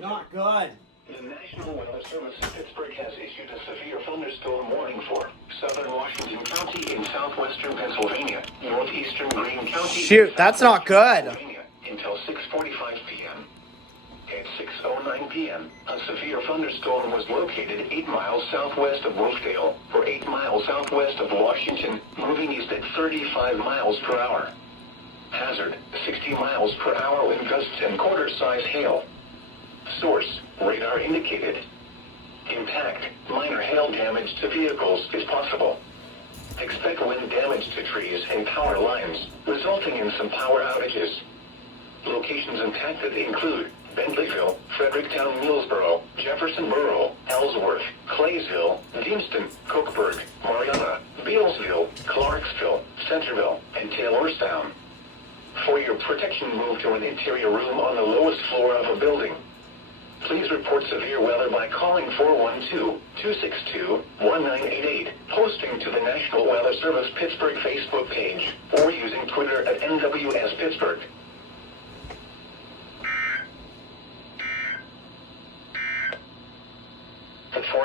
Not good. The National Weather Service in Pittsburgh has issued a severe thunderstorm warning for southern Washington County in southwestern Pennsylvania, northeastern Greene County. Shoot, that's not good. Until 6:45 p.m. At 6:09 p.m., a severe thunderstorm was located 8 miles southwest of Wolfdale, or 8 miles southwest of Washington, moving east at 35 miles per hour. Hazard, 60 miles per hour with gusts and quarter-size hail. Source, radar indicated. Impact, minor hail damage to vehicles is possible. Expect wind damage to trees and power lines, resulting in some power outages. Locations impacted include Bentleyville, Fredericktown, Millsboro, Jefferson Borough, Ellsworth, Claysville, Deanston, Cookburg, Mariana, Bealsville, Clarksville, Centerville, and Taylorstown. For your protection, move to an interior room on the lowest floor of a building. Please report severe weather by calling 412-262-1988, posting to the National Weather Service Pittsburgh Facebook page, or using Twitter at NWS Pittsburgh.